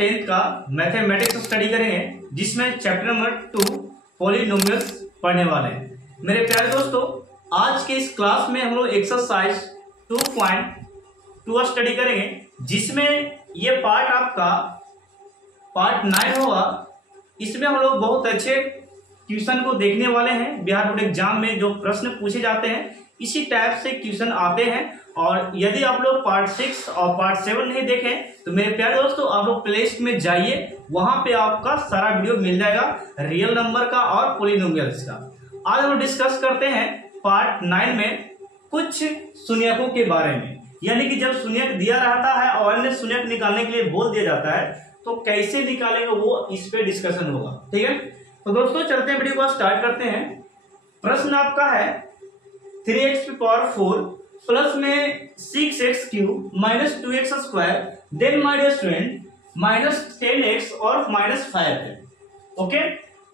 10th का mathematics study करेंगे, जिसमें चैप्टर नंबर 2 पॉलिनोमियल्स पढ़ने वाले हैं। मेरे प्यारे दोस्तों, आज के इस क्लास में हम लोग एक्सरसाइज 2.2 स्टडी करेंगे, जिसमें ये पार्ट आपका पार्ट 9 होगा। इसमें हम लोग बहुत अच्छे क्वेश्चन को देखने वाले हैं। बिहार बोर्ड एग्जाम में जो प्रश्न पूछे जाते हैं इसी टाइप से क्वेश्चन आते हैं। और यदि आप लोग पार्ट 6 और पार्ट 7 नहीं देखें तो मेरे प्यारे दोस्तों आप लोग प्लेलिस्ट में जाइए, वहां पे आपका सारा वीडियो मिल जाएगा रियल नंबर का और पॉलिनोमियल्स का। आज हम डिस्कस करते हैं पार्ट 9 में कुछ शून्यकों के बारे में, यानी कि जब शून्यक दिया रहता है और अन्य शून्यक निकालने के लिए बोल दिया जाता है तो कैसे निकालेंगे वो इस पे डिस्कशन होगा। ठीक है, तो दोस्तों चलते हैं, वीडियो को स्टार्ट करते हैं। प्रश्न आपका है 3x⁴ प्लस में 6x³ minus 2x² then my dear student minus 10x और माइनस 5 है। ओके,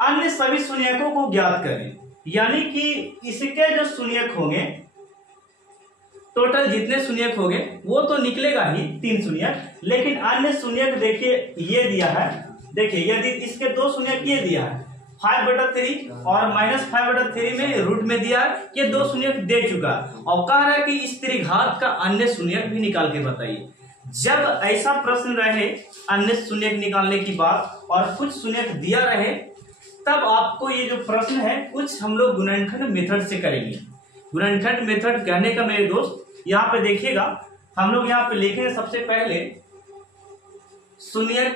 अन्य सभी शून्यकों को ज्ञात करें, यानी कि इसके जो शून्यक होंगे, टोटल जितने शून्यक होंगे वो तो निकलेगा ही 3 शून्यक, लेकिन अन्य शून्यक देखिए ये दिया है। देखिए यदि इसके 2 शून्यक ये दिया है 5/3 और -5/3 में रूट में दिया है, ये 2 शून्यक दे चुका और कह रहा है कि इस त्रिघात का अन्य शून्यक भी निकाल के बताइए। जब ऐसा प्रश्न रहे अन्य शून्यक निकालने की बात और कुछ शून्यक दिया रहे, तब आपको ये जो प्रश्न है कुछ हम लोग गुणनखंड मेथड से करेंगे। गुणनखंड मेथड कहने का मेरे दोस्त यहाँ पे देखिएगा, हम लोग यहाँ पे लिखेंगे सबसे पहले शून्यक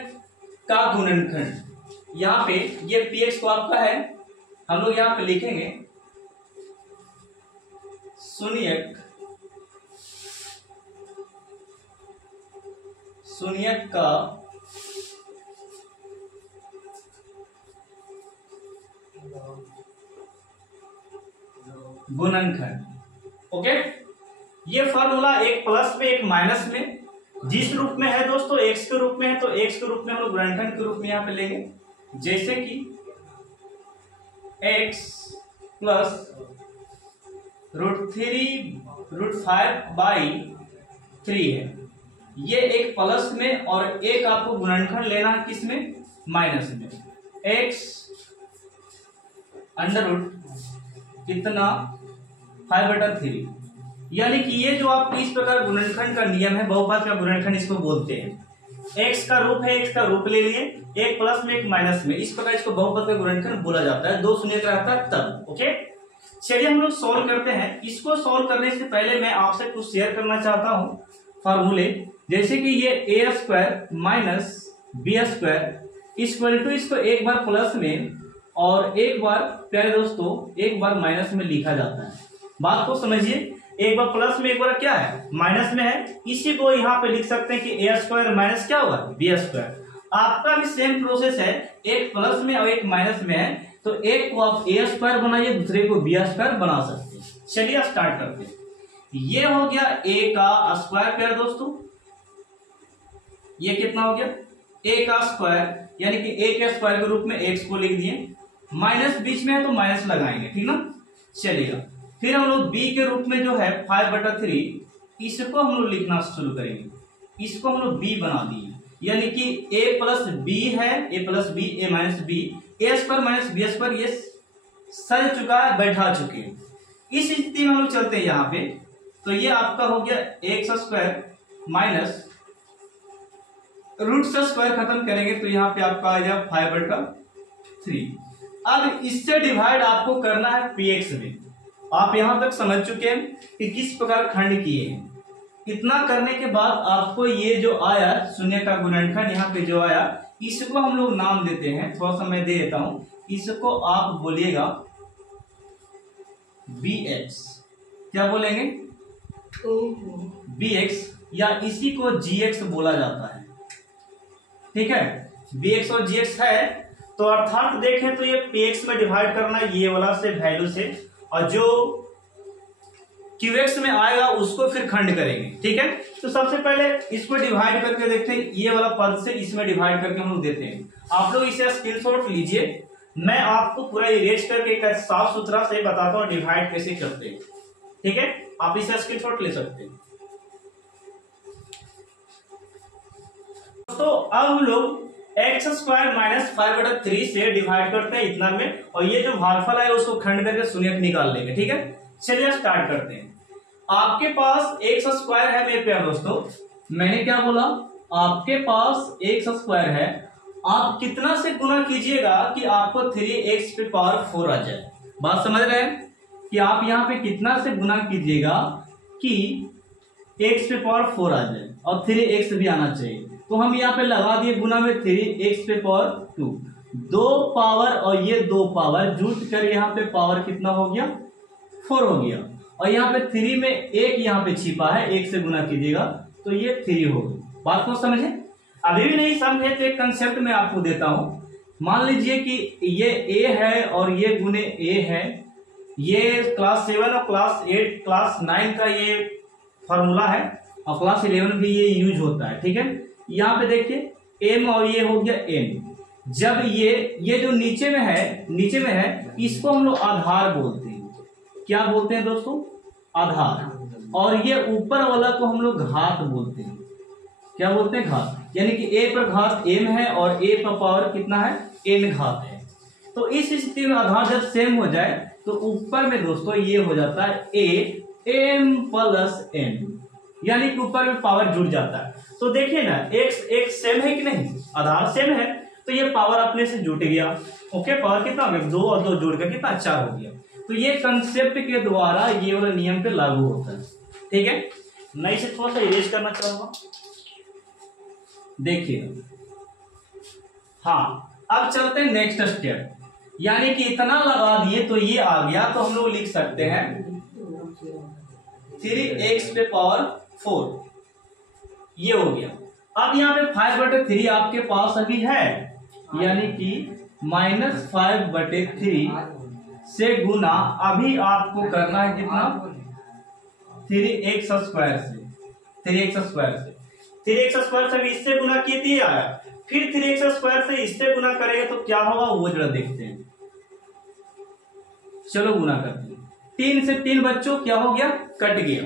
का गुणनखंड। यहाँ पे ये px को आपका है, हम लोग यहाँ पे लिखेंगे शून्यक का गुणनखंड। ओके, ये फॉर्मूला एक प्लस में एक माइनस में जिस रूप में है दोस्तों x के रूप में है, तो x के रूप में हम लोग गुणनखंड के रूप में यहाँ पे लेंगे, जैसे कि x प्लस √3√5/3 है। ये एक प्लस में और एक आपको गुणनखंड लेना है किसमें, माइनस में। x अंडर कितना 5/3, यानी कि ये जो आप इस प्रकार गुणनखंड का नियम है, बहुपद का गुणनखंड इसको बोलते हैं। x का रूप है, x का रूप ले लिए, एक प्लस में एक माइनस में, इस प्रकार इसको बहुपद का गुणनखंड बोला जाता है। 2 शून्य का रहता है तब। ओके, चलिए हम लोग सॉल्व करते हैं। इसको सॉल्व करने से पहले मैं आपसे कुछ शेयर करना चाहता हूँ फॉर्मूले, जैसे कि ये a² minus b² equal to, इसको एक बार प्लस में और एक बार प्यारे दोस्तों एक बार माइनस में लिखा जाता है। बात को समझिए, एक बार प्लस में एक बार क्या है माइनस में है, इसी को यहाँ पे लिख सकते हैं कि a² माइनस क्या होगा b²। आपका भी सेम प्रोसेस है, एक प्लस में और एक माइनस में है, तो एक को आप a² बनाइए, दूसरे को b² बना सकते हैं। चलिए स्टार्ट करते हैं। ये हो गया a का स्क्वायर प्यारे दोस्तों, ये कितना हो गया a का स्क्वायर, यानी कि a के स्क्वायर के रूप में x को लिख दिए, माइनस बीच में है तो माइनस लगाएंगे, ठीक ना। चलिएगा, फिर हम लोग b के रूप में जो है 5/3, इसको हम लोग लिखना शुरू करेंगे, इसको हम लोग b बना दिए, यानी कि a प्लस b है, a plus b a minus b, a² minus b² ये सज चुका है, बैठा चुके हैं। इस स्थिति में हम लोग चलते हैं यहाँ पे, तो ये आपका हो गया x² माइनस रूट से स्क्वायर खत्म करेंगे तो यहाँ पे आपका आ जाएगा 5/3। अब इससे डिवाइड आपको करना है px में। आप यहां तक समझ चुके हैं कि किस प्रकार खंड किए हैं। इतना करने के बाद आपको ये जो आया शून्य का गुणनखंड, यहाँ पे जो आया, इसको हम लोग नाम देते हैं, थोड़ा सा मैं दे देता हूं, इसको आप बोलिएगा bx। क्या बोलेंगे, bx, या इसी को gx बोला जाता है। ठीक है, bx और gx है, तो अर्थात देखें तो ये px में डिवाइड करना ये वाला से वैल्यू से, और जो qx में आएगा उसको फिर खंड करेंगे। ठीक है, तो सबसे पहले इसको डिवाइड करके देखते हैं, ये वाला पद से इसमें डिवाइड करके हम लोग देते हैं। आप लोग इसे स्क्रीनशॉट लीजिए, मैं आपको पूरा इरेज करके एक साफ सुथरा से बताता हूँ डिवाइड कैसे करते हैं। ठीक है, आप इसे स्क्रीनशॉट ले सकते हैं। तो अब हम लोग एक्स स्क्वायर माइनस 5/3 से डिवाइड करते हैं इतना में, और ये जो भागफल है उसको खंड करके शून्य निकाल लेंगे। ठीक है, चलिए स्टार्ट करते हैं। आपके पास एक्स स्क्वायर है मेरे प्यारे दोस्तों, मैंने क्या बोला, आपके पास एक्स स्क्वायर है, आप कितना से गुना कीजिएगा कि आपको 3x⁴ आ जाए। बात समझ रहे हैं कि आप यहाँ पे कितना से गुना कीजिएगा कि x⁴ आ जाए और 3x भी आना चाहिए। तो हम यहाँ पे लगा दिए गुना में 3x⁴, 2 पावर और ये 2 पावर जुट कर यहाँ पे पावर कितना हो गया, 4 हो गया। और यहाँ पे 3 में एक यहाँ पे छिपा है, 1 से गुना कीजिएगा तो ये 3 होगा। बात को समझे? अभी भी नहीं समझे तो एक कंसेप्ट मैं आपको देता हूं। मान लीजिए कि ये a है और ये गुने a है, ये क्लास 7 और क्लास 8 क्लास 9 का ये फॉर्मूला है और क्लास 11 भी ये यूज होता है। ठीक है, यहाँ पे देखिए m और ये हो गया n। जब ये जो नीचे में है इसको हम लोग आधार बोलते हैं। क्या बोलते हैं दोस्तों? आधार। और ये ऊपर वाला को हम लोग घात बोलते हैं। क्या बोलते हैं? घात। यानी कि a पर घात m है और a पर पावर कितना है, n घात है। तो इस स्थिति में आधार जब सेम हो जाए तो ऊपर में दोस्तों ये हो जाता है a m + n, यानी कि ऊपर में पावर जुड़ जाता है। तो देखिए ना, एक सेम है कि नहीं, आधार सेम है तो ये पावर अपने से जुट गया। ओके, पावर कितना हो गया, 2 और 2 जुड़ कर कितना, 4 हो गया। तो ये कंसेप्ट के द्वारा ये वाला नियम पे लागू होता है। ठीक है, मैं इसे थोड़ा सा इरेज करना चाहूंगा। देखिए, हाँ, अब चलते हैं नेक्स्ट स्टेप। यानी कि इतना लगा दिए तो ये आ गया, तो हम लोग लिख सकते हैं 3x⁴ ये हो गया। अब यहाँ पे 5/3 आपके पास अभी है, यानी कि -5/3 से गुना अभी आपको करना है कितना, 3x² से 3x² से इससे गुना किए दिए आया, फिर 3x² से इससे गुना करेंगे तो क्या होगा वो जरा देखते हैं। चलो गुना करते हैं। 3 से 3 बच्चों क्या हो गया, कट गया।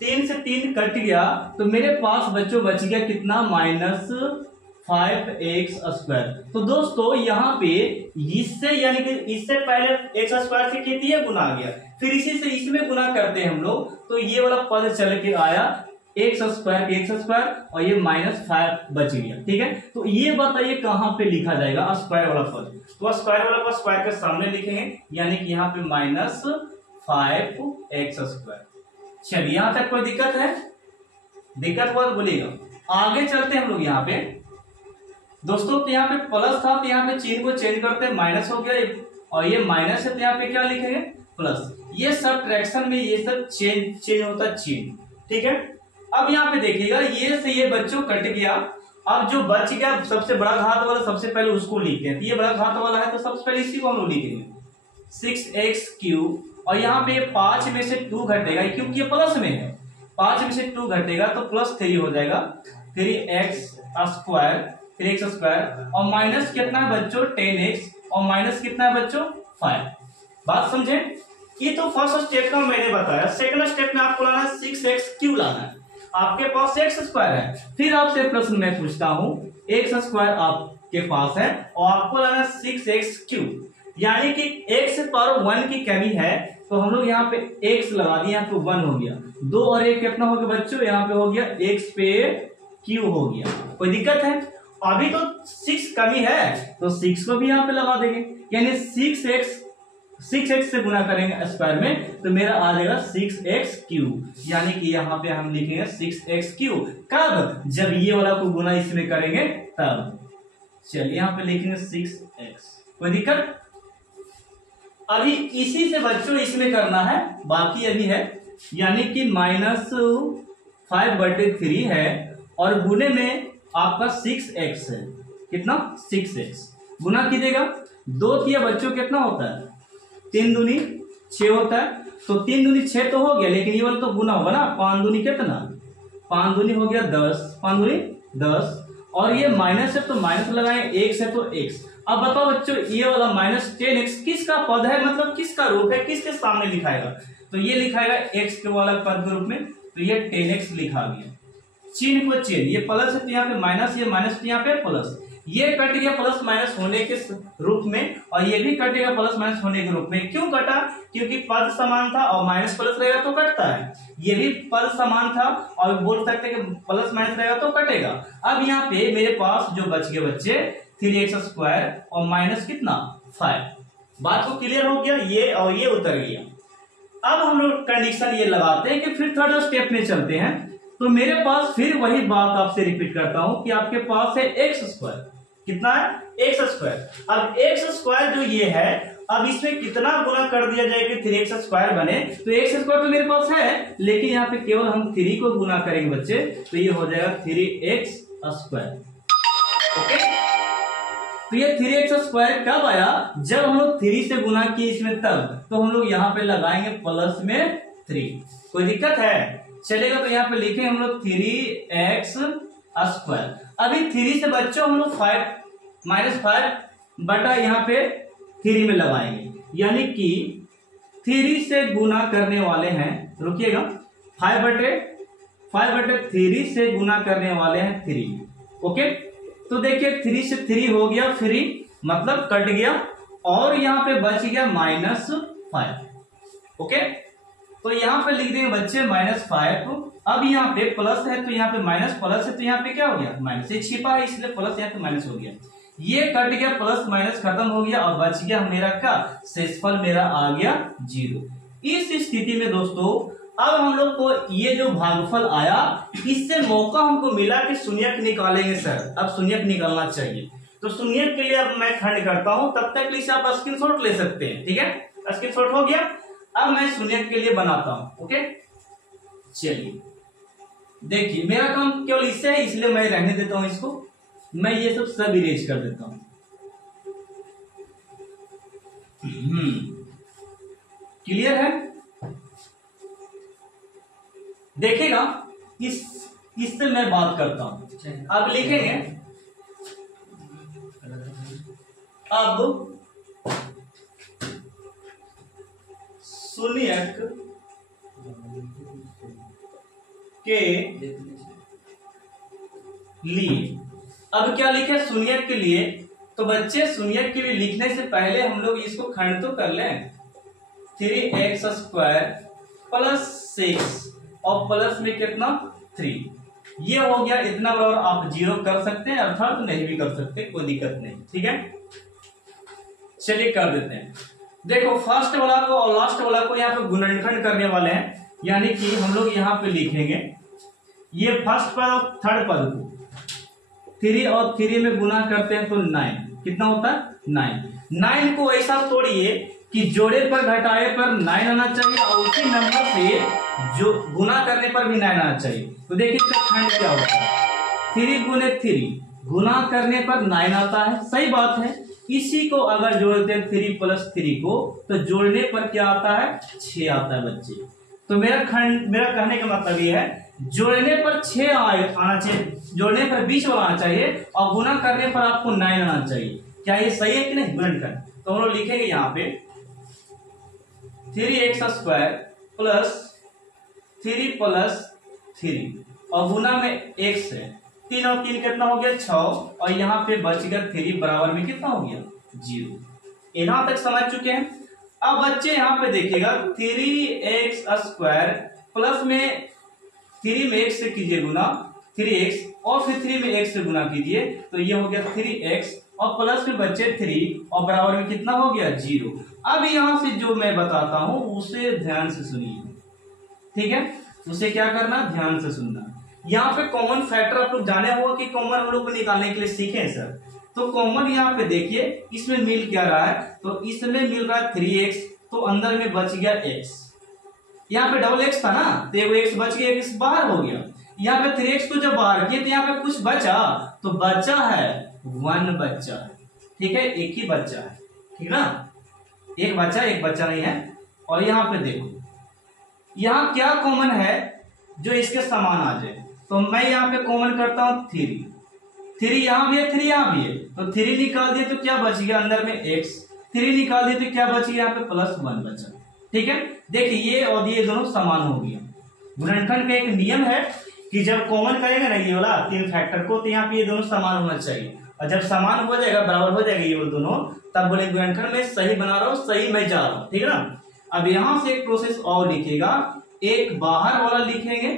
3 से 3 कट गया तो मेरे पास बच्चों बच गया कितना, -5x²। तो दोस्तों यहाँ पे इससे यानी कि इससे पहले x² से कितनी है, गुना आ गया, फिर इसी से इसमें गुना करते हैं हम लोग, तो ये वाला पद चल के आया x² और ये -5 बच गया। ठीक है, तो ये बताइए कहां पे लिखा जाएगा स्क्वायर वाला पद, तो स्क्वायर वाला पद स्क्वायर के सामने लिखेंगे, यानी कि यहाँ पे -5x²। चलिए यहां तक कोई दिक्कत है? दिक्कत हुआ तो बोलिएगा। आगे चलते हैं हम लोग यहाँ पे दोस्तों, तो यहाँ पे प्लस था तो यहाँ पे चिन्ह को चेंज करते हैं, माइनस हो गया और ये माइनस है तो यहाँ पे क्या लिखेंगे, प्लस। ये सब्ट्रैक्शन में ये सब चेंज होता है चिन्ह। ठीक है, अब यहाँ पे देखिएगा ये से ये बच्चों कट गया। अब जो बच गया सबसे बड़ा घात वाला, सबसे पहले उसको लिखते हैं। तो ये बड़ा घात वाला है तो सबसे पहले इसी को हम लोग लिखेंगे 6x³ और यहाँ पे 5 में से 2 घटेगा क्योंकि ये प्लस में है, 5 में से 2 घटेगा तो +3 हो जाएगा, 3x² और माइनस कितना है बच्चों, 10x और माइनस कितना है बच्चों, 5। बात समझे? ये तो फर्स्ट स्टेप का मैंने बताया। सेकंड स्टेप में आपको लाना है 6x³ लाना है। आपके पास x² है, फिर आपसे प्रश्न मैं पूछता हूं, x² आपके पास है और आपको लाना 6x³, यानी कि x⁴ की कमी है तो हम लोग यहाँ पे x लगा दिए, यहाँ पे 1 हो गया, 2 और 1 कितना हो गया बच्चों, यहाँ पे हो गया x⁴ हो गया। कोई दिक्कत है? अभी तो 6 कमी है तो 6 को भी यहाँ पे लगा देंगे, यानी 6x से गुना करेंगे स्क्वायर में तो मेरा आ जाएगा 6x³, यानी कि यहाँ पे हम लिखेंगे 6x³। कब? जब ये वाला को गुना इसमें करेंगे तब। चलिए यहाँ पे लिखेंगे 6x। कोई दिक्कत? अभी इसी से बच्चों इसमें करना है, बाकी अभी है, यानी कि -5/3 है और गुने में आपका 6x है। कितना? 6x गुना कीजिएगा, 2 किया बच्चों कितना होता है, 3 दूनी 6 होता है, तो 3 दूनी 6 तो हो गया, लेकिन ये वाला तो गुना होगा ना, 5 दूनी कितना, 5 दूनी हो गया 10, 5 दूनी 10 और ये माइनस है तो माइनस लगाए, x है तो x। अब बताओ बच्चों ये वाला -10x किसका पद है, मतलब किसका रूप है, किसके सामने लिखाएगा, तो ये लिखाएगा x के वाला पद के रूप में, तो ये 10x लिखा गया। चिन्ह को चेंज, ये प्लस है तो यहाँ पे माइनस, ये माइनस तो यहाँ पे प्लस, ये कट गया प्लस माइनस होने के रूप में, और ये भी कटेगा प्लस माइनस होने के रूप में। क्यों कटा? क्योंकि पद समान था और माइनस प्लस रहेगा तो कटता है। ये भी पद समान था और बोल सकते हैं कि प्लस माइनस रहेगा तो कटेगा। अब यहाँ पे मेरे पास जो बच गए बच्चे 3x² और माइनस कितना 5। बात को क्लियर हो गया, ये और ये उतर गया। अब हम लोग कंडीशन ये लगाते हैं कि फिर थर्ड स्टेप में चलते हैं। तो मेरे पास फिर वही बात आपसे रिपीट करता हूं कि आपके पास है x², कितना है x²। अब x² जो ये है, अब इसमें कितना गुना कर दिया जाए कि 3x² बने, तो x² तो मेरे पास है, लेकिन यहाँ पे केवल हम 3 को गुना करेंगे बच्चे, तो ये हो जाएगा 3x²। ओके, तो ये 3x² कब आया? जब हम लोग 3 से गुना किए इसमें तब, तो हम लोग यहाँ पे लगाएंगे प्लस में 3। कोई दिक्कत है? चलेगा, तो यहाँ पे लिखेंगे हम लोग 3x²। अभी 3 से बच्चों हम लोग 5 बटा यहाँ पे 3 में लगाएंगे, यानी कि 3 से गुना करने वाले हैं, रुकिएगा, 5/3 से गुना करने वाले हैं 3। ओके, तो देखिए 3 से 3 हो गया फ्री, मतलब कट गया, और यहाँ पे बच गया -5। ओके, तो यहाँ पे लिख देंगे बच्चे -5। अब यहाँ पे प्लस है तो यहाँ पे माइनस, प्लस है तो यहाँ पे क्या हो गया माइनस, ये छिपा है इसलिए प्लस यहाँ पे माइनस हो गया, ये कट गया, प्लस माइनस खत्म हो गया और बच गया मेरा क्या, शेषफल मेरा आ गया 0। इस स्थिति में दोस्तों अब हम लोग को ये जो भागफल आया, इससे मौका हमको मिला कि शून्यक निकालेंगे सर। अब शून्यक निकालना चाहिए, तो शून्यक के लिए अब मैं खंड करता हूं, तब तक के लिए आप स्क्रीनशॉट ले सकते हैं। ठीक है, स्क्रीनशॉट हो गया। अब मैं शून्यक के लिए बनाता हूं। ओके, चलिए देखिए मेरा काम केवल इससे है, इसलिए मैं रहने देता हूं इसको, मैं ये सब इरेज कर देता हूं। क्लियर है? देखिएगा, इससे मैं बात करता हूं। अब लिखेंगे, अब शून्यक के लिए, अब क्या लिखे शून्यक के लिए, तो बच्चे शून्यक के लिए लिखने से पहले हम लोग इसको खंड तो कर लें। 3x² प्लस 6 और प्लस में कितना 3, ये हो गया इतना बराबर। आप 0 कर सकते हैं, अर्थात नहीं भी कर सकते, कोई दिक्कत नहीं। ठीक है, चलिए कर देते हैं। देखो फर्स्ट वाला को और लास्ट वाला को यहाँ पे गुणनखंड करने वाले हैं, यानी कि हम लोग यहाँ पे लिखेंगे ये फर्स्ट पद और थर्ड पद को 3 और 3 में गुना करते हैं तो 9, कितना होता है 9। 9 को ऐसा तोड़िए कि जोड़े पर घटाए पर 9 आना चाहिए और उसी नंबर से जो गुना करने पर भी 9 आना चाहिए। तो देखिए इसका खंड क्या होता है, 3 गुने 3 गुना करने पर 9 आता है, सही बात है। इसी को अगर जोड़ते हैं 3 + 3 को, तो जोड़ने पर क्या आता है 6 आता है बच्चे। तो मेरा कहने का मतलब ये है, जोड़ने पर 6 आना चाहिए, जोड़ने पर 20 आना चाहिए और गुना करने पर आपको 9 आना चाहिए। क्या ये सही है कि नहीं गुणनखंड? तो हम लोग लिखेंगे यहाँ पे 3x² प्लस 3 + 3 और गुना में x है, 3 और 3 कितना हो गया 6 और यहाँ पे बच गया 3 बराबर में कितना हो गया 0। यहां तक समझ चुके हैं। अब बच्चे यहाँ पे देखिएगा 3x² प्लस में 3 में x से कीजिए गुना 3x और फिर 3 में x से गुना कीजिए, तो ये हो गया 3x और प्लस में बच्चे 3 और बराबर में कितना हो गया 0। अब यहां से जो मैं बताता हूं उसे ध्यान से सुनिए, ठीक है, उसे क्या करना ध्यान से सुनना। यहाँ पे कॉमन फैक्टर आप लोग जाने होगा कि कॉमन हम लोग को निकालने के लिए सीखे सर। तो कॉमन यहाँ पे देखिए इसमें मिल क्या रहा है, तो इसमें मिल रहा है 3x, तो अंदर में बच गया x। यहाँ पे डबल x था ना, तो एगो x बच गया, x बाहर हो गया। यहाँ पे 3x को जब बाहर किए तो यहाँ पे कुछ बचा, तो बचा है 1 बच्चा है, ठीक है, एक ही बच्चा है, ठीक ना, एक बच्चा नहीं है। और यहाँ पे देखो यहाँ क्या कॉमन है जो इसके समान आ जाए, तो मैं यहाँ पे कॉमन करता हूं 3 यहाँ भी है 3 यहाँ भी है, तो 3 निकाल दिए तो क्या बच गया अंदर में x, 3 निकाल दिए तो क्या बच गया यहाँ पे +1 बचा, ठीक है। देखिए ये और ये दोनों समान हो गया। गुणनखंड का एक नियम है कि जब कॉमन करेंगे ना ये वाला 3 फैक्टर को, तो यहाँ पे ये दोनों समान होना चाहिए, और जब समान हो जाएगा, बराबर हो जाएगा ये दोनों, तब बोले गुणनखंड में सही बना रहा हूँ, सही मैं जा रहा हूँ, ठीक है ना। अब यहां से एक प्रोसेस और लिखेगा, एक बाहर वाला लिखेंगे,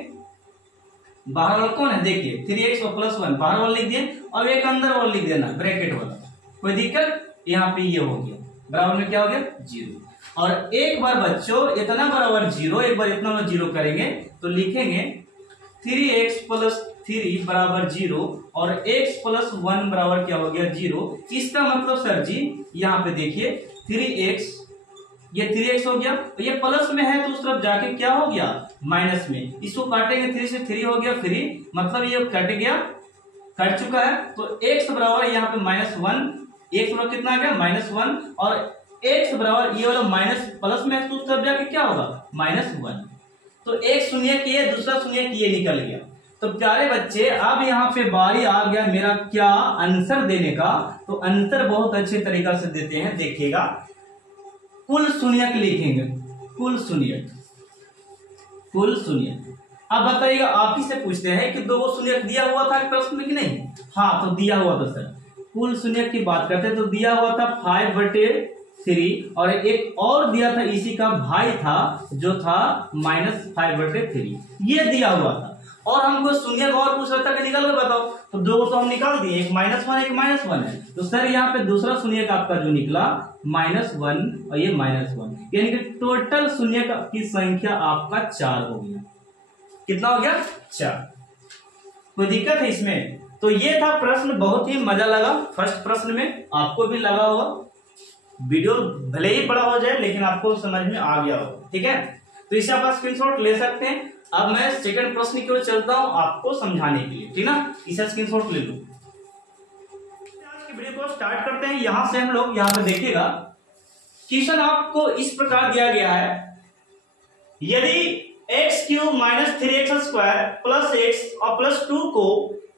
बाहर वाला कौन है देखिए 3x और +1 बाहर वाला लिख दिए, और एक अंदर वाला लिख देना ब्रैकेट वाला, कोई दिक्कत। यहाँ पे ये हो गया, बराबर में क्या हो गया 0, और एक बार बच्चों इतना बराबर 0, एक बार इतना 0 करेंगे तो लिखेंगे 3x + 3 बराबर 0 और x + 1 बराबर क्या हो गया 0। इसका मतलब सर जी यहाँ पे देखिए 3x, ये 3x हो गया, तो ये प्लस में है तो उस तरफ जाके क्या हो गया माइनस में, इसको काटेंगे 3 से 3 हो गया फ्री, मतलब ये कट गया, कट चुका है। तो x बराबर यहाँ पे -1, x बराबर कितना आ गया -1, और x बराबर ये वाला माइनस प्लस में है तो उस तरफ जाके क्या होगा -1। तो एक शून्य किए, दूसरा शून्य किए, निकल गया। तो प्यारे बच्चे अब यहाँ पे बारी आ गया मेरा क्या आंसर देने का। तो आंसर बहुत अच्छे तरीका से देते हैं, देखिएगा कुल शून्यक लिखेंगे, कुल शून्यक, कुल शून्यक। अब बताइएगा, आप ही से पूछते हैं कि 2 शून्यक दिया हुआ था प्रश्न में कि नहीं, हाँ तो दिया हुआ था सर। कुल शून्यक की बात करते हैं तो दिया हुआ था 5/3, और एक और दिया था इसी का भाई था जो था -5/3, ये दिया हुआ था। और हमको शून्य और पूछ रहा था कि निकाल के बताओ, तो 2 तो हम निकाल दिए, एक -1 एक -1 है, तो सर यहाँ पे दूसरा शून्य का आपका जो निकला -1 और ये -1, यानी कि टोटल शून्य की संख्या आपका 4 हो गया। कितना हो गया 4। कोई दिक्कत है इसमें? तो ये था प्रश्न, बहुत ही मजा लगा फर्स्ट प्रश्न में, आपको भी लगा होगा, वीडियो भले ही बड़ा हो जाए लेकिन आपको समझ में आ गया होगा, ठीक है। तो इसे आप स्क्रीनशॉट ले सकते हैं। अब मैं सेकंड प्रश्न की ओर चलता हूं आपको समझाने के लिए, ठीक ना, इसे स्क्रीनशॉट ले लो। आज की वीडियो को स्टार्ट करते हैं। यहां से हम लोग यहाँ पे देखिएगा, क्वेश्चन आपको इस प्रकार दिया गया है, यदि x³ - 3x² + x और +2 को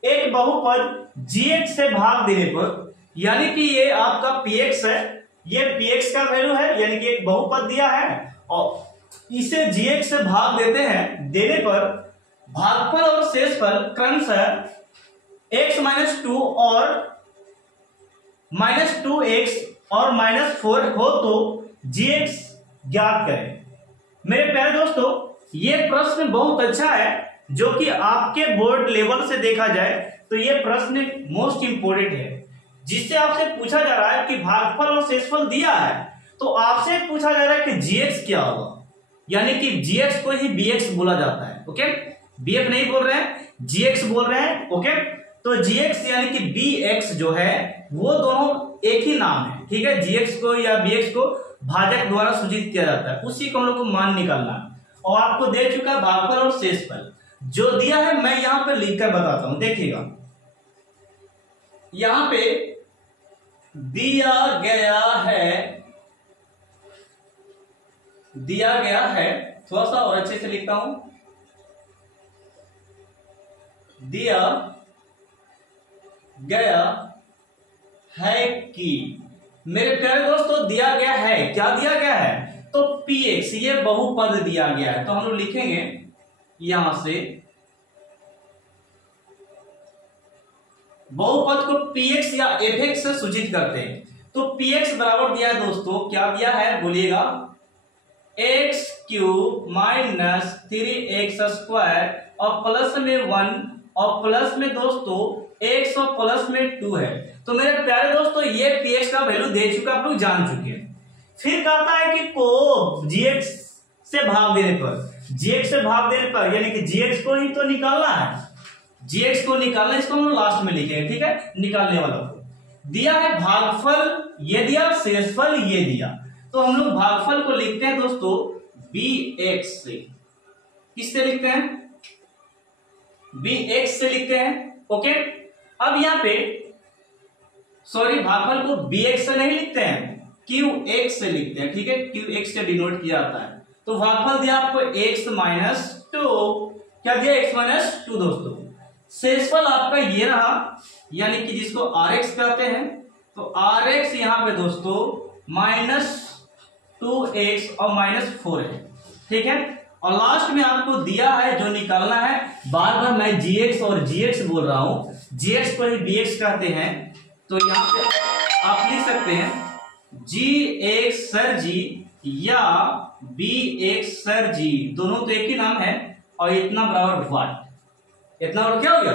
एक बहुपद gx से भाग देने पर, यानी कि ये आपका px है, ये px का वैल्यू है, यानी कि एक बहुपद दिया है और इसे gx से भाग देते हैं, देने पर भागफल और शेषफल क्रमशः x - 2 और -2x और -4 हो तो gx ज्ञात करें। मेरे प्यारे दोस्तों, ये प्रश्न बहुत अच्छा है, जो कि आपके बोर्ड लेवल से देखा जाए तो ये प्रश्न मोस्ट इंपोर्टेंट है, जिससे आपसे पूछा जा रहा है कि भागफल और शेषफल दिया है, तो आपसे पूछा जा रहा है कि gx क्या होगा, यानी कि gx को ही bx बोला जाता है, ओके, bf नहीं बोल रहे हैं, gx बोल रहे हैं, ओके। तो gx यानी कि bx जो है वो दोनों एक ही नाम है, ठीक है। gx को या bx को भाजक द्वारा सूचित किया जाता है, उसी को हम लोग को मान निकालना है। और आपको दे चुका है भागफल और शेषफल, जो दिया है मैं यहां पे लिखकर बताता हूं, देखिएगा यहां पे दिया गया है, थोड़ा सा और अच्छे से लिखता हूं, दिया गया है कि, मेरे प्यारे दोस्तों दिया गया है, क्या दिया गया है, तो px ये बहुपद दिया गया है, तो हम लोग लिखेंगे यहां से बहुपद को px या fx से सूचित करते हैं। तो px बराबर दिया है दोस्तों, क्या दिया है बोलिएगा, x³ - 3x² और प्लस में 1 और प्लस में दोस्तों x और प्लस में 2 है। तो मेरे प्यारे दोस्तों ये px का वैल्यू दे चुका, आप लोग जान चुके हैं। फिर कहता है कि को gx से भाग देने पर, यानी कि gx को ही तो निकालना है, gx को निकालना, इसको हम लास्ट में लिखेंगे, ठीक है, निकालने वाला को दिया है भागफल ये दिया, शेषफल ये दिया, तो हम लोग भागफल को लिखते हैं दोस्तों bx से, किससे लिखते हैं, bx से लिखते हैं, ओके। अब यहां पे सॉरी भागफल को bx से नहीं लिखते हैं, qx से लिखते हैं, ठीक है, qx से डिनोट किया जाता है। तो भागफल दिया आपको x - 2, क्या दिया x - 2 दोस्तों। शेषफल आपका ये रहा, यानी कि जिसको rx कहते हैं, तो rx यहां पे दोस्तों -2x और -4 है, ठीक है। और लास्ट में आपको दिया है जो निकालना है, बार बार मैं gx और gx बोल रहा हूं, gx को ही bx कहते हैं, तो यहाँ पे आप लिख सकते हैं gx सर जी या bx सर जी, दोनों तो एक ही नाम है, और इतना बराबर वाट, इतना और क्या हो गया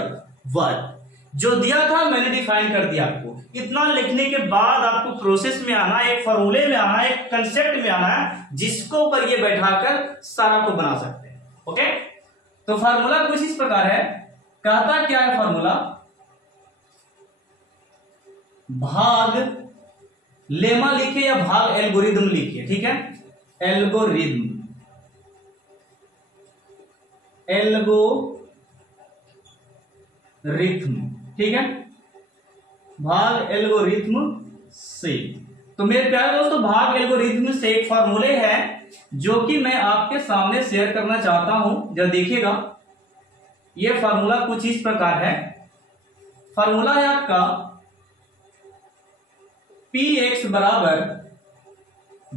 वाट। जो दिया था मैंने डिफाइन कर दिया आपको। इतना लिखने के बाद आपको प्रोसेस में आना, एक फॉर्मूले में आना, एक कंसेप्ट में आना है, जिसको ऊपर ये बैठाकर सारा को बना सकते हैं। ओके, तो फार्मूला कुछ इस प्रकार है, कहता क्या है फार्मूला, भाग लेमा लिखिए या भाग एल्गोरिदम लिखिए, ठीक है, एल्गोरिदम, एल्गोरिथम, ठीक है, भाग एल्गोरिथम से। तो मेरे प्यारे दोस्तों, भाग एल्गोरिथम से एक फार्मूले है जो कि मैं आपके सामने शेयर करना चाहता हूं, जब देखिएगा। यह फार्मूला कुछ इस प्रकार है, फार्मूला है आपका px बराबर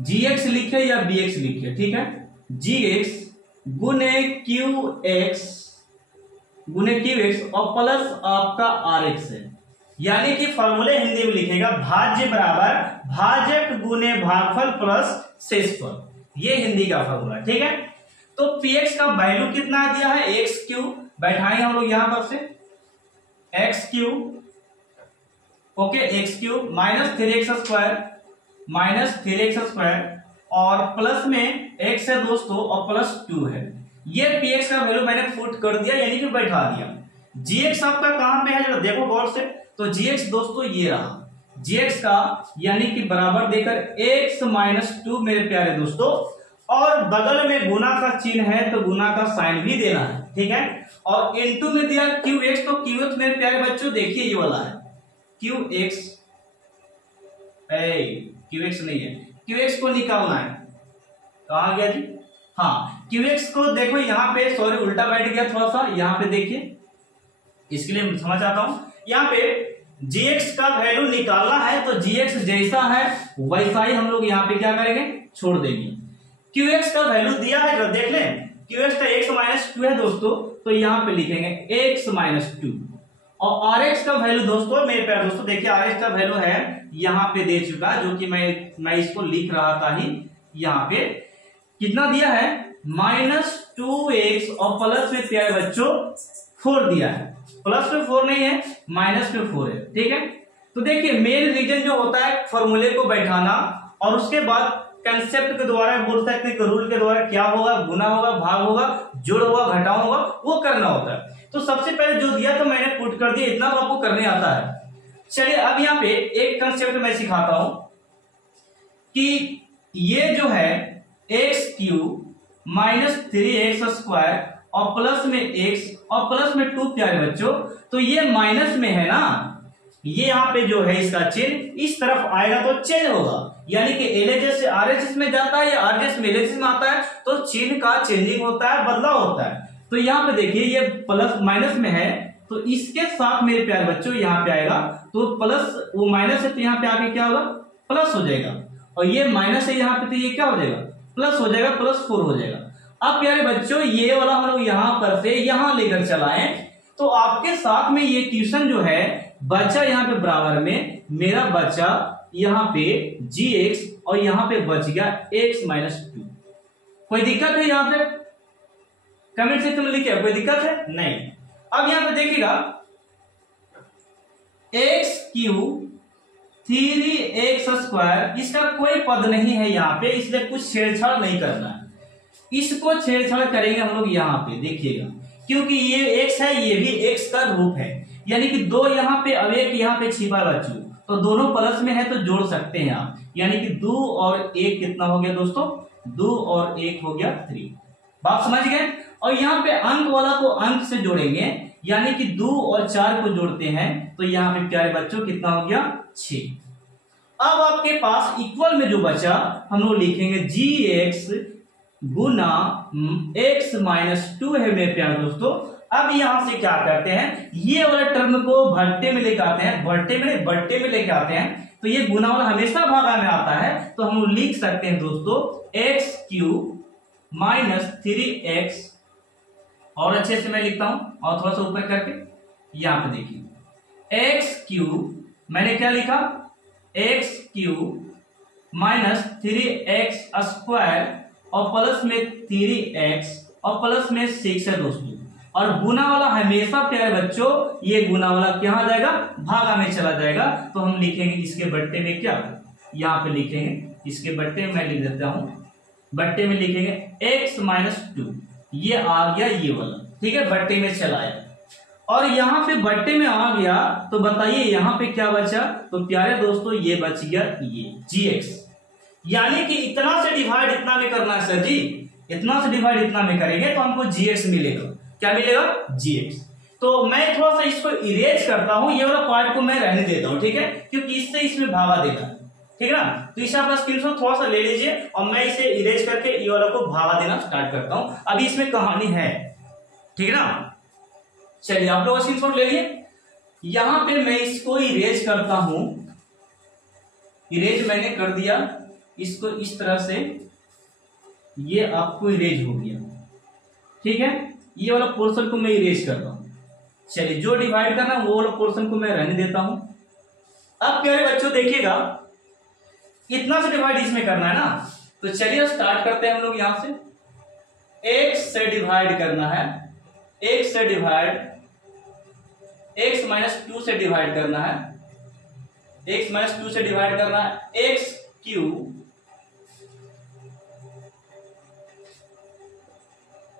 gx लिखे या bx लिखे, ठीक है, gx गुने qx और प्लस आपका rx है। यानी कि फॉर्मूले हिंदी में लिखेगा भाज्य बराबर भाजक गुने भागफल प्लस शेषफल, ये हिंदी का फॉर्मूला, ठीक है। तो px का वैल्यू कितना दिया है, एक्स क्यू, बैठाएंगे हम लोग यहां पर से x Q, okay, x Q minus 3x square और प्लस में x है दोस्तों और प्लस 2 है। ये px का वैल्यू मैंने पुट कर दिया, यानी कि बैठा दिया। gx आपका कहां पे है जरा देखो गौर से, तो gx दोस्तों ये रहा, gx का यानी कि बराबर देकर x माइनस 2 मेरे प्यारे दोस्तों, और बगल में गुना का चिन्ह है तो गुना का साइन भी देना है, ठीक है, और इनटू में दिया qx, तो qx मेरे प्यारे बच्चों देखिए ये वाला है qx, qx नहीं है, qx को निकालना है, कहा गया जी, हाँ qx को देखो यहाँ पे, सॉरी उल्टा बैठ गया थोड़ा सा, यहाँ पे देखिए, इसके लिए समझ आता हूं, यहाँ पे gx का वैल्यू निकालना है, तो gx जैसा है वैसा ही हम लोग यहाँ पे क्या करेंगे, छोड़ देंगे। qx का वैल्यू दिया है, जब देख लें, qx का x माइनस 2 है दोस्तों, तो यहाँ पे लिखेंगे x माइनस 2, और rx का वैल्यू दोस्तों मेरे प्यारे दोस्तों देखिए, rx का वैल्यू है यहाँ पे दे चुका, जो कि मैं इसको लिख रहा था ही, यहाँ पे कितना दिया है माइनस 2x और प्लस में प्यारे बच्चों 4 दिया है, प्लस में 4 नहीं है, माइनस में 4 है, ठीक है। तो देखिए मेन रीजन जो होता है फॉर्मूले को बैठाना, और उसके बाद कंसेप्ट के द्वारा बोल सकते हैं कि रूल के द्वारा क्या होगा, गुना होगा, भाग होगा, जोड़ होगा, घटाव होगा, वो करना होता है। तो सबसे पहले जो दिया तो मैंने पुट कर दिया, इतना तो आपको करने आता है। चलिए अब यहाँ पे एक कंसेप्ट मैं सिखाता हूं कि ये जो है x Q minus 3x square और प्लस में x और प्लस में 2 प्यारे बच्चों, तो ये माइनस में है ना, ये यहाँ पे जो है इसका चिन्ह इस तरफ आएगा तो चेंज होगा, यानी कि LHS से RHS में जाता है या RHS में LHS में आता है, तो चिन्ह का चेंजिंग होता है, बदलाव होता है। तो यहाँ पे देखिए ये प्लस माइनस में है, तो इसके साथ मेरे प्यारे बच्चों यहाँ पे आएगा, तो प्लस, वो माइनस है तो यहाँ पे आके क्या होगा, प्लस हो जाएगा, और ये माइनस है यहाँ पे तो ये क्या हो जाएगा, प्लस हो जाएगा, प्लस 4 हो जाएगा। अब प्यारे बच्चों ये वाला हम लोग यहाँ पर से यहाँ लेकर चलाएं, तो आपके साथ में ये ट्यूशन जो है बच्चा यहाँ पे बराबर में, मेरा बच्चा यहाँ पे gx और यहाँ पे बच गया x माइनस 2। कोई दिक्कत है यहाँ पे, कमेंट सेक्शन में लिखिए, कोई दिक्कत है नहीं। अब यहाँ पे देखिएगा एक्स क्यू 3x स्क्वायर, इसका कोई पद नहीं है यहाँ पे, इसलिए कुछ छेड़छाड़ नहीं करना है, इसको छेड़छाड़ करेंगे हम लोग यहाँ पे, देखिएगा, क्योंकि ये x है, ये भी x का रूप है, यानी कि 2 यहाँ पे अब 1 यहाँ पे छिपा बच्चों, तो दोनों प्लस में है तो जोड़ सकते हैं आप, यानी कि 2 और 1 कितना हो गया दोस्तों, 2 और 1 हो गया 3, बात समझ गए। और यहाँ पे अंक वाला को अंक से जोड़ेंगे, यानी कि 2 और 4 को जोड़ते हैं, तो यहाँ पे प्यारे बच्चों कितना हो गया 6। अब आपके पास इक्वल में जो बचा हम लोग लिखेंगे gx गुना x माइनस 2 है मेरे प्यारे दोस्तों। अब यहां से क्या करते हैं, ये वाले टर्म को भट्टे में लेके आते हैं, बट्टे में लेके आते हैं, तो ये गुना वाला हमेशा भागा में आता है, तो हम लोग लिख सकते हैं दोस्तों एक्स क्यू माइनस 3x, और अच्छे से मैं लिखता हूं और थोड़ा सा ऊपर करके यहां पे देखिए एक्स क्यूब, मैंने क्या लिखा एक्स क्यूब माइनस 3x² और प्लस में 3x और प्लस में 6 है दोस्तों। और गुना वाला हमेशा प्यारे बच्चों ये गुना वाला क्या जाएगा, भागा में चला जाएगा। तो हम लिखेंगे इसके बट्टे में क्या, यहां पे लिखेंगे इसके बट्टे में मैं लिख देता हूं, बट्टे में लिखेंगे x माइनस 2, ये आ गया ये वाला, ठीक है, बट्टे में चला आया। और यहां पे बट्टे में आ गया तो बताइए यहां पे क्या बचा, तो प्यारे दोस्तों ये बच गया ये gx, यानी कि इतना से डिवाइड इतना में करना है सर जी, इतना से डिवाइड इतना में करेंगे तो हमको gx मिलेगा। क्या मिलेगा, gx। तो मैं थोड़ा सा इसको इरेज करता हूं, ये वाला पार्ट को मैं रहने देता हूं, ठीक है, क्योंकि इससे इसमें भागा देना, ठीक है ना। तो इसे आप स्क्रीनशॉट थोड़ा सा ले लीजिए और मैं इसे इरेज करके ये वाला को भागा देना स्टार्ट करता हूं। अभी इसमें कहानी है, ठीक है ना। चलिए आप लोग स्क्रीनशॉट ले लिए। यहां पे मैं इसको इरेज करता हूं, इरेज मैंने कर दिया इसको इस तरह से, ये आपको इरेज हो गया, ठीक है। ये वाला पोर्शन को मैं इरेज करता हूं। चलिए जो डिवाइड करना वो वाला पोर्शन को मैं रहने देता हूं। अब प्यारे बच्चों देखिएगा इतना से डिवाइड इसमें करना है ना, तो चलिए स्टार्ट करते हैं हम लोग यहां से। x से डिवाइड करना है, x से डिवाइड, x माइनस 2 से डिवाइड करना है, x माइनस 2 से डिवाइड करना है, x क्यूब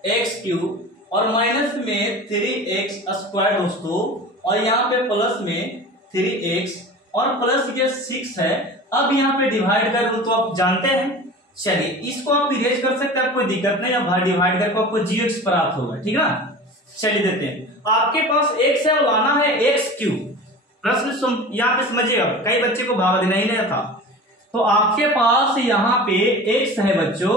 x क्यूब और माइनस में 3x² दोस्तों, और यहाँ पे प्लस में 3x और प्लस ये 6 है। अब यहाँ पे डिवाइड कर दो तो आप जानते हैं, चलिए इसको आप इरेज कर सकते हैं, कोई दिक्कत नहीं, अब डिवाइड करके आपको gx प्राप्त होगा, ठीक है ना। चलिए देते हैं, आपके पास x है और लाना है x क्यूब। प्रश्न यहाँ पे समझिएगा, कई बच्चे को भागा देना ही नहीं था। तो आपके पास यहाँ पे x है बच्चों,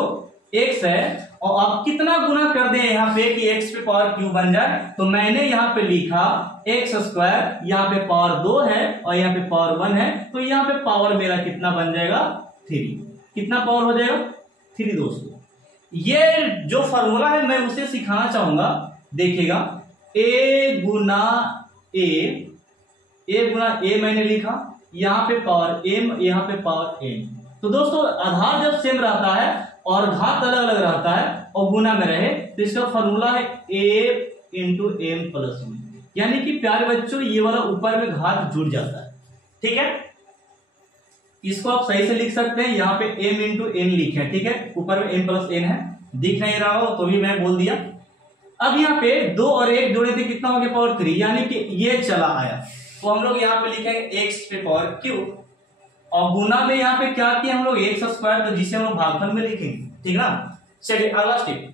x है, और आप कितना गुना कर दें यहाँ पे कि x पे पावर क्यूब बन जाए, तो मैंने यहाँ पे लिखा x², यहाँ पे पावर 2 है और यहाँ पे पावर 1 है, तो यहाँ पे पावर मेरा कितना बन जाएगा 3। कितना पावर हो जाएगा 3 दोस्तों। ये जो फॉर्मूला है मैं उसे सिखाना चाहूंगा, देखिएगा a गुना a मैंने लिखा, यहाँ पे पावर m, यहाँ पे पावर n। तो दोस्तों आधार जब सेम रहता है और घात अलग अलग रहता है और गुना में रहे, तो इसका फॉर्मूला है a इंटू एम प्लस 1, यानी कि प्यारे बच्चों ये वाला ऊपर में घात जुड़ जाता है, ठीक है। इसको आप सही से लिख सकते हैं, यहाँ पे m इंटू एन लिखे, ठीक है, ऊपर में m प्लस n है, दिख नहीं रहा हो तो भी मैं बोल दिया। अब यहाँ पे 2 और 1 जोड़े थे, कितना हो गया पावर 3, यानी कि ये चला आया, तो हम लोग यहाँ पे लिखेंगे x पे पावर क्यूब, और गुना में यहाँ पे क्या किया हम लोग x², तो जिसे हम लोग भागफल में लिखेंगे, ठीक है ना। चलिए अगला स्टेप,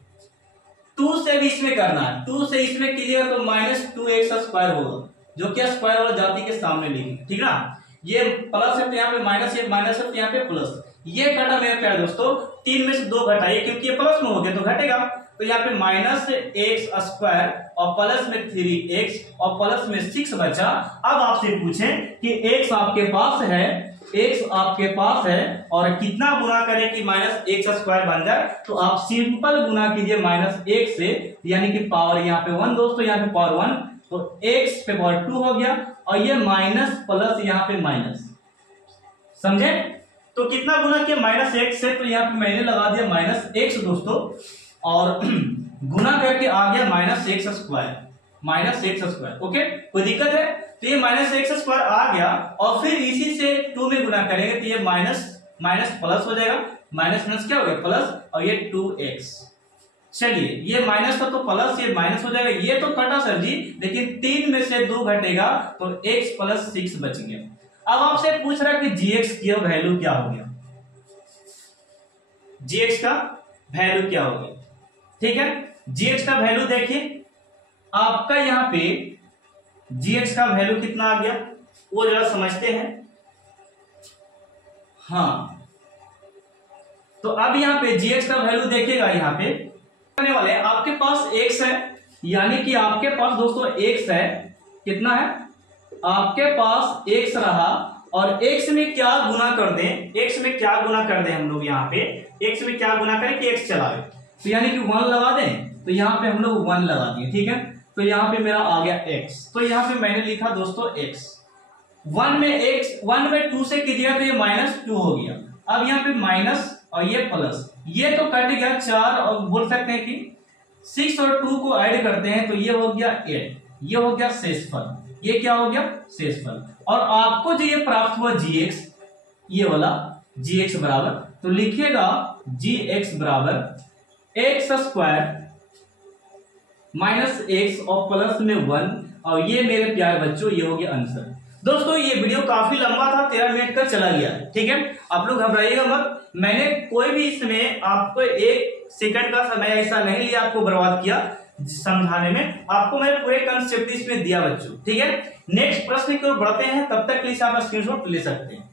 2 से भी इसमें करना है, 2 से इसमें कीजिएगा तो माइनस 2x² होगा, जो कि स्क्वायर वाला जाति के सामने लिखेंगे, ठीक है ना। ये प्लस है तो यहाँ पे माइनस, ये माइनस है तो यहाँ पे प्लस, ये घटा मेरे प्यारे दोस्तों, 3 में से 2 घटाइए क्योंकि ये प्लस में हो गया तो घटेगा, तो यहाँ पे माइनस x² और प्लस में 3x और प्लस में 6 बचा। अब आपसे पूछें कि x आपके पास है, x आपके पास है और कितना गुना करें कि माइनस x² बन जाए, तो आप सिंपल गुना कीजिए माइनस 1 से, यानी कि पावर यहाँ पे 1 दोस्तों, यहाँ पे पावर 1, तो x पे पावर 2 हो गया, और ये माइनस प्लस यहाँ पे माइनस, समझे। तो कितना गुना किया माइनस 1 से, तो यहाँ पे मैंने लगा दिया माइनस x दोस्तों, और गुना करके आ गया माइनस x², ओके, कोई दिक्कत है। तो ये माइनस x² आ गया, और फिर इसी से 2 में गुना करेंगे तो ये माइनस प्लस हो जाएगा, माइनस माइनस क्या हो गया प्लस, और ये 2x। चलिए ये माइनस था तो प्लस, ये माइनस हो जाएगा, ये तो कटा सर जी, लेकिन 3 में से 2 घटेगा तो x प्लस 6 बच गया। अब आपसे पूछ रहा है कि gx की वैल्यू क्या हो गया, gx का वैल्यू क्या हो गया, ठीक है। gx का वैल्यू देखिए, आपका यहाँ पे gx का वैल्यू कितना आ गया वो जरा समझते हैं। हाँ, तो अब यहाँ पे gx का वैल्यू देखिएगा, यहाँ पे करने वाले आपके पास x है, यानी कि आपके पास दोस्तों x है, कितना है आपके पास x रहा, और x में क्या गुना कर दें, x में क्या गुना कर दें हम लोग, यहाँ पे x में क्या गुना करें कि x चला गए, तो यानी कि 1 लगा दें, तो यहाँ पे हम लोग 1 लगा दिए, ठीक है। तो यहाँ पे मेरा आ गया x, तो यहाँ पे मैंने लिखा दोस्तों x। 1 में 2 से कीजिएगा तो ये -2 हो गया। अब यहाँ पे माइनस और ये प्लस, ये तो कट गया 4, और बोल सकते हैं कि 6 और 2 को ऐड करते हैं तो ये हो गया 8, ये हो गया शेषफल। ये क्या हो गया? शेषफल। और आपको जो ये प्राप्त हुआ gx, ये वाला gx बराबर, तो लिखिएगा gx बराबर x स्क्वायर माइनस x और प्लस में 1, और ये मेरे प्यारे बच्चों ये हो गया आंसर। दोस्तों ये वीडियो काफी लंबा था, 13 मिनट का चला गया, ठीक है। आप लोग घबराइएगा मत, मैंने कोई भी इसमें आपको 1 सेकंड का समय ऐसा नहीं लिया आपको बर्बाद किया समझाने में, आपको मैंने पूरे कंसेप्ट इसमें दिया बच्चों, ठीक है। नेक्स्ट प्रश्न की ओर बढ़ते हैं, तब तक के लिए आप स्क्रीनशॉट ले सकते हैं।